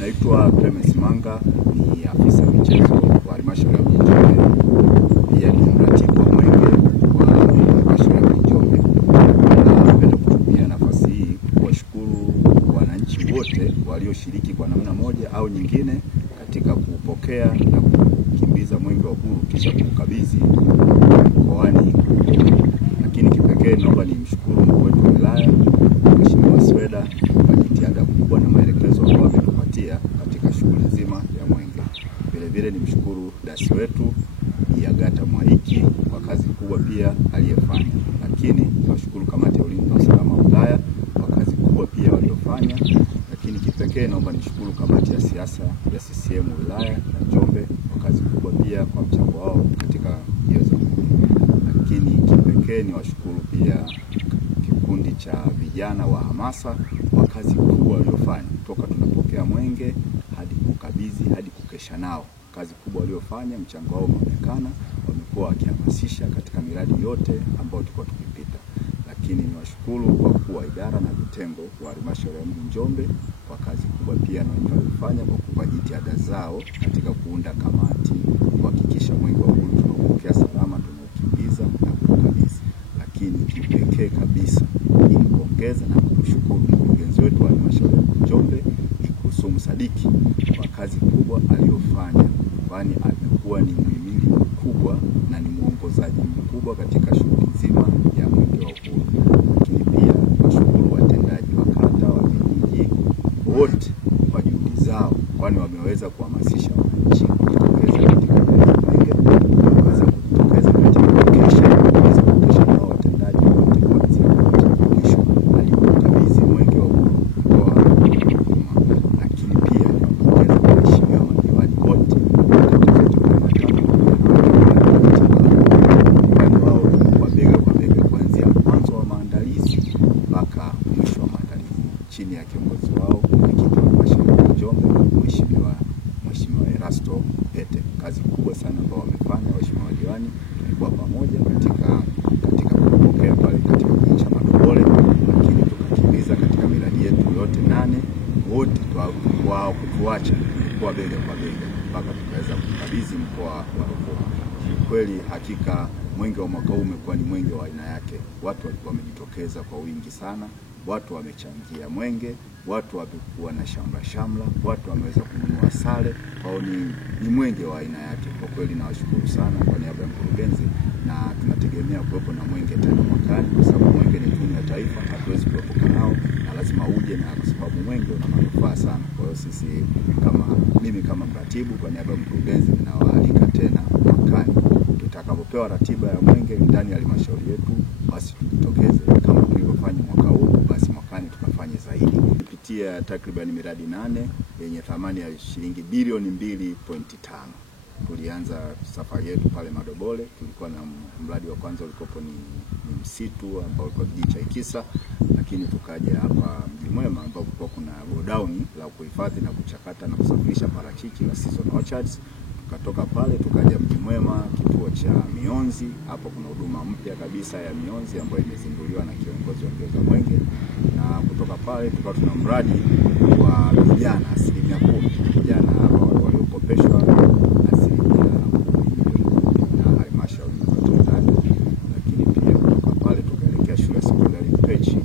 Naitwa Clemens Manga, ni afisa michezo wa halmashauri ya Njombe. Pia ni mratibu wa mwenge wa halmashauri ya Njombe. Napenda kutumia nafasi hii kuwashukuru wananchi wote walioshiriki kwa namna moja au nyingine katika kupokea na kukimbiza mwenge wa uhuru kisha kukabidhi mkoani. Lakini kipekee naomba nimshukuru mkuu wetu wa wilaya Mheshimiwa Sweda kwa jitihada kubwa na maelekezo ambayo ametupatia katika shughuli nzima ya mwenge. Vile vile nimshukuru dasi wetu Agata Mwaiki kwa kazi kubwa pia aliyefanya. Lakini niwashukuru kamati ya ulinzi na usalama wa wilaya kwa kazi kubwa pia waliofanya. Lakini kipekee naomba nishukuru kamati ya siasa ya CCM wilaya ya Njombe kwa kazi kubwa pia kwa mchango wao katika hiyo zamani. Lakini kipekee niwashukuru pia kikundi cha vijana wa hamasa kwa kazi kubwa waliofanya toka tunapokea mwenge hadi kukabidhi hadi kukesha nao. Kazi kubwa waliofanya, mchango wao umeonekana, wamekuwa wakihamasisha katika miradi yote ambayo tulikuwa tukipita. Lakini niwashukuru wakuu wa idara na vitengo wa halmashauri ya Njombe kwa kazi kubwa pia na waliofanya kwa kupa jitihada zao katika kuunda kamati kuhakikisha mwenge wa uhuru tunapokea salama, tunaukimbiza na kukabidhi. Lakini kipekee kabisa ni kuongeza na kumshukuru mkurugenzi wetu wa halmashauri ya Njombe Ikusumu Sadiki kwa kazi kubwa aliyofanya, kwani amekuwa ni muhimili mkubwa na ni mwongozaji mkubwa katika shughuli nzima ya mwenge wa uhuru. Lakini pia washukuru watendaji wa kata wa vijiji wote kwa juhudi zao, kwani wameweza kuhamasisha wananchi kujitokeza katika mwenge, wameweza kujitokeza katika kesha, wameweza kukesha na watendaji wote kuanzia mwisho hadi kukabidhi mwenge wa uhuru kwa umma. Lakini pia niwapongeza waheshimiwa madiwani wote katika wao kwa bega kwa bega kuanzia mwanzo wa maandalizi mpaka mwisho wa maandalizi chini ya kiongozi wao mwenyekiti wa halmashauri ya Njombe Mheshimiwa Erasto Pete. Kazi kubwa sana ambayo wamefanya waheshimiwa madiwani, tulikuwa pamoja katika kupokea pale katika kijiji cha Madobole, lakini tukakimiza katika miradi yetu yote 8 wote wao kutuacha kwa bega kwa bega mpaka tukaweza kukabidhi mkoa wa Ruvuma. Kweli hakika mwenge wa mwaka huu umekuwa ni mwenge wa aina yake. Watu walikuwa wamejitokeza kwa wingi sana, watu wamechangia mwenge, watu wamekuwa na shamla, watu wameweza kununua sare. Kwao ni mwenge wa aina yake. Kwa kweli nawashukuru sana kwa niaba ya mkurugenzi, na tunategemea kuwepo na mwenge tena mwakani, kwa sababu mwenge ni tunu ya taifa, hatuwezi kuepuka nao na lazima uje, na kwa sababu mwenge una manufaa sana. Kwa hiyo mimi kama mratibu kwa niaba ya mkurugenzi ninawaalika tena mwakani tutakapopewa ratiba ya mwenge ndani ya halmashauri yetu, basi tujitokeze kama tulivyofanya mwaka huu, basi mwakani tukafanye zaidi. Kupitia takriban miradi 8 yenye thamani ya shilingi bilioni 2.5. Tulianza safari yetu pale Madobole. Tulikuwa na mradi wa kwanza ulikuwa ni msitu ambao ulikuwa kijiji cha Ikisa, lakini tukaja hapa Mji Mwema ambapo kulikuwa kuna godown la kuhifadhi na kuchakata na kusafirisha parachichi la Season Orchards. Tukatoka pale tukaja Mji Mwema kituo cha mionzi. Hapo kuna huduma mpya kabisa ya mionzi ambayo imezinduliwa na kiongozi wa mbio za mwenge. Na kutoka pale tukawa tuna mradi wa vijana 10%. Vijana hapa waliokopeshwa asilimia na halmashauri ndani. Lakini pia kutoka pale tukaelekea shule ya sekondari Pechi,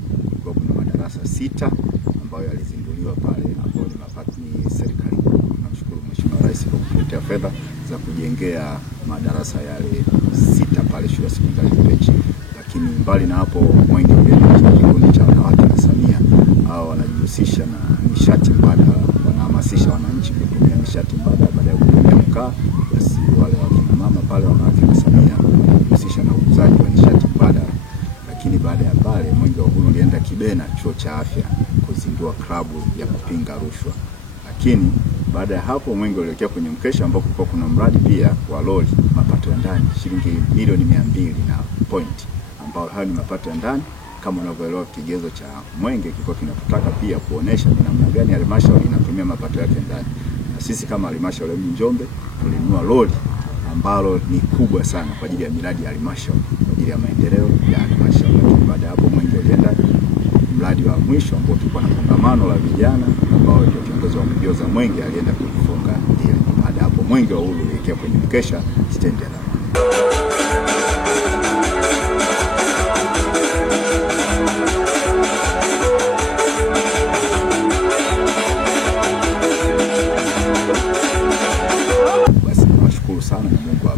kwa kuna madarasa 6 ambayo yalizinduliwa pale, ambayo ni serikali. Tunamshukuru Mheshimiwa Rais kwa kutuletea fedha za kujengea madarasa yale 6 pale shule ya sekondari Pechi. Lakini mbali na hapo, mwenge ulienda kikundi cha wanawake na Samia, hao wanajihusisha na nishati mbadala, wanahamasisha wananchi kutumia nishati mbadala baada ya kutumia mkaa. Basi wale wakina mama pale wanawake na Samia wanajihusisha na uuzaji wa nishati mbadala. Lakini baada ya pale mwenge wa uhuru ulienda Kibena chuo cha afya kuzindua klabu ya kupinga rushwa. Lakini baada ya hapo mwenge ulielekea kwenye mkesha ambapo kulikuwa kuna mradi pia wa lori mapato ya ndani shilingi milioni 200 na point, ambao hayo ni mapato ya ndani. Kama unavyoelewa kigezo cha mwenge kilikuwa kinatutaka pia kuonesha ni namna gani halmashauri inatumia mapato yake ndani. Na sisi kama halmashauri ya Njombe tulinunua lori ambalo ni kubwa sana kwa ajili ya miradi ya halmashauri, kwa ajili ya maendeleo ya halmashauri. Baada ya hapo mwenge ulienda mradi wa mwisho ambao tulikuwa na kongamano la vijana ambao ndio kiongozi wa mbio za mwenge alienda kufunga ile. Baada hapo mwenge wa uhuru ulielekea kwenye mkesha stendi ya Damani. Basi nawashukuru sana na Mungu